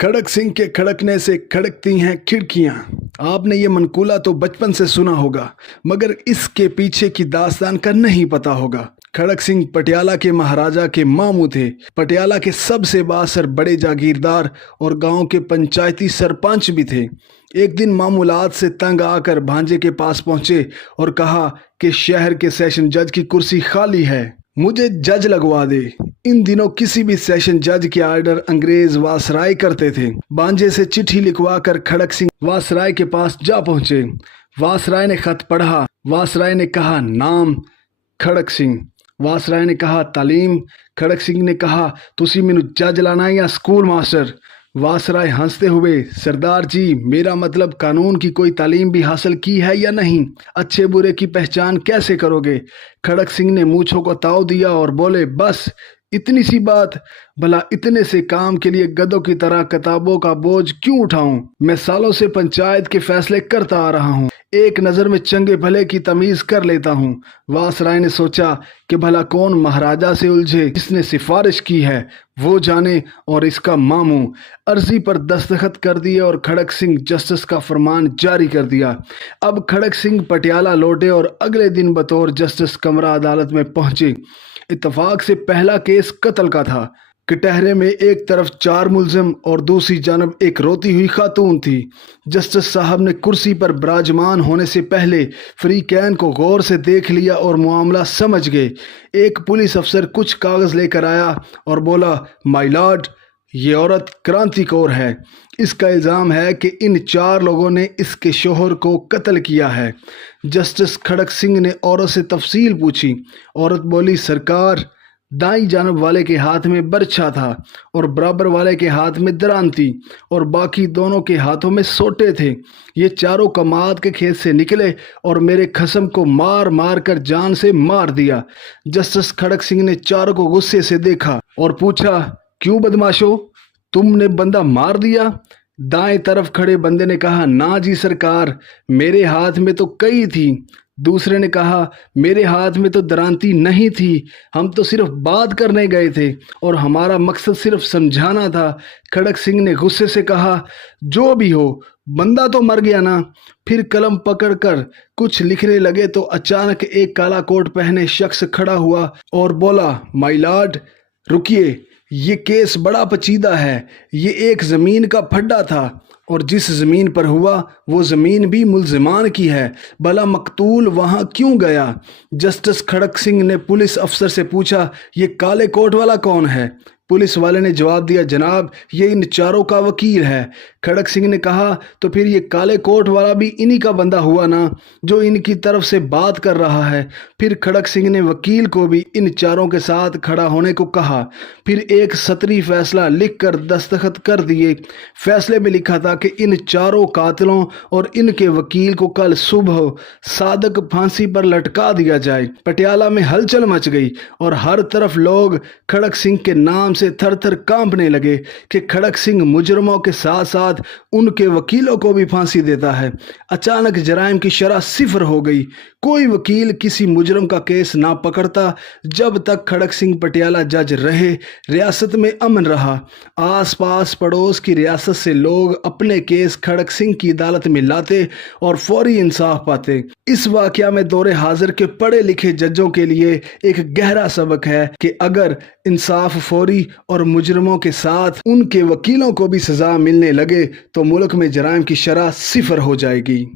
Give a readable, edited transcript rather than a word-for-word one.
खड़क सिंह के खड़कने से खड़कती हैं खिड़कियां। आपने ये मनकूला तो बचपन से सुना होगा, मगर इसके पीछे की दास्तान का नहीं पता होगा। खड़क सिंह पटियाला के महाराजा के मामू थे। पटियाला के सबसे बासर बड़े जागीरदार और गांव के पंचायती सरपंच भी थे। एक दिन मामूलात से तंग आकर भांजे के पास पहुंचे और कहा कि शहर के सेशन जज की कुर्सी खाली है, मुझे जज लगवा दे। इन दिनों किसी भी सेशन जज के आर्डर अंग्रेज वासराय करते थे। भांजे से चिट्ठी लिखवा कर खड़क सिंह वासराय के पास जा पहुंचे। वासराय ने खत पढ़ा। वासराय ने कहा, नाम खड़क सिंह। वासराय ने कहा, तालीम। खड़क सिंह ने कहा, तुसी मैनू जज लाना या स्कूल मास्टर। वासराय हंसते हुए, सरदार जी, मेरा मतलब कानून की कोई तालीम भी हासिल की है या नहीं? अच्छे बुरे की पहचान कैसे करोगे? खड़क सिंह ने मूंछों को ताव दिया और बोले, बस इतनी सी बात? भला इतने से काम के लिए गधों की तरह किताबों का बोझ क्यों उठाऊं? मैं सालों से पंचायत के फैसले करता आ रहा हूं, एक नज़र में चंगे भले की तमीज कर लेता हूं। वासराय ने सोचा कि भला कौन महाराजा से उलझे, जिसने सिफारिश की है वो जाने, और इसका मामू। अर्जी पर दस्तखत कर दिए और खड़क सिंह जस्टिस का फरमान जारी कर दिया। अब खड़क सिंह पटियाला लौटे और अगले दिन बतौर जस्टिस कमरा अदालत में पहुंचे। इत्तफाक से पहला केस कत्ल का था। कटहरे में एक तरफ 4 मुलजिम और दूसरी जानब एक रोती हुई खातून थी। जस्टिस साहब ने कुर्सी पर विराजमान होने से पहले फरीकैन को गौर से देख लिया और मामला समझ गए। एक पुलिस अफसर कुछ कागज़ लेकर आया और बोला, माय लॉर्ड, ये औरत क्रांति कौर है। इसका इल्ज़ाम है कि इन 4 लोगों ने इसके शोहर को कत्ल किया है। जस्टिस खड़क सिंह ने औरत से तफसील पूछी। औरत बोली, सरकार, दाईं जानब वाले के हाथ में बर्छा था और बराबर वाले के हाथ में दरांती और बाकी दोनों के हाथों में सोटे थे। ये चारों कमाद के खेत से निकले और मेरे खसम को मार मार कर जान से मार दिया। जस्टिस खड़क सिंह ने चारों को गुस्से से देखा और पूछा, क्यों बदमाशो, तुमने बंदा मार दिया? दाएं तरफ खड़े बंदे ने कहा, ना जी सरकार, मेरे हाथ में तो कई थी। दूसरे ने कहा, मेरे हाथ में तो दरांती नहीं थी, हम तो सिर्फ बात करने गए थे और हमारा मकसद सिर्फ समझाना था। खड़क सिंह ने गुस्से से कहा, जो भी हो, बंदा तो मर गया ना। फिर कलम पकड़कर कुछ लिखने लगे तो अचानक एक काला कोट पहने शख्स खड़ा हुआ और बोला, माय लॉर्ड, रुकिए, ये केस बड़ा पेचीदा है। ये एक ज़मीन का फड्डा था और जिस ज़मीन पर हुआ वो ज़मीन भी मुल्ज़िमान की है। भला मकतूल वहाँ क्यों गया? जस्टिस खड़क सिंह ने पुलिस अफसर से पूछा, ये काले कोट वाला कौन है? पुलिस वाले ने जवाब दिया, जनाब, ये इन चारों का वकील है। खड़क सिंह ने कहा, तो फिर ये काले कोट वाला भी इन्हीं का बंदा हुआ ना, जो इनकी तरफ से बात कर रहा है। फिर खड़क सिंह ने वकील को भी इन चारों के साथ खड़ा होने को कहा। फिर एक सतरी फैसला लिखकर दस्तखत कर दिए। फैसले में लिखा था कि इन चारों कातिलों और इनके वकील को कल सुबह सादक फांसी पर लटका दिया जाए। पटियाला में हलचल मच गई और हर तरफ लोग खड़क सिंह के नाम से थर थर कांपने लगे कि खड़क सिंह मुजरमों के साथ साथ उनके वकीलों को भी फांसी देता है। अचानक जराइम की शरह सिफर हो गई। कोई वकील किसी मुजरम का केस ना पकड़ता। जब तक खड़क सिंह पटियाला जज रहे, रियासत में अमन रहा। आसपास पड़ोस की रियासत से लोग अपने केस खड़क सिंह की अदालत में लाते और फौरी इंसाफ पाते। इस वाकया में दौरे हाजिर के पढ़े लिखे जजों के लिए एक गहरा सबक है कि अगर इंसाफ फौरी और मुजरमों के साथ उनके वकीलों को भी सजा मिलने लगे तो मुल्क में जराइम की शरह सिफर हो जाएगी।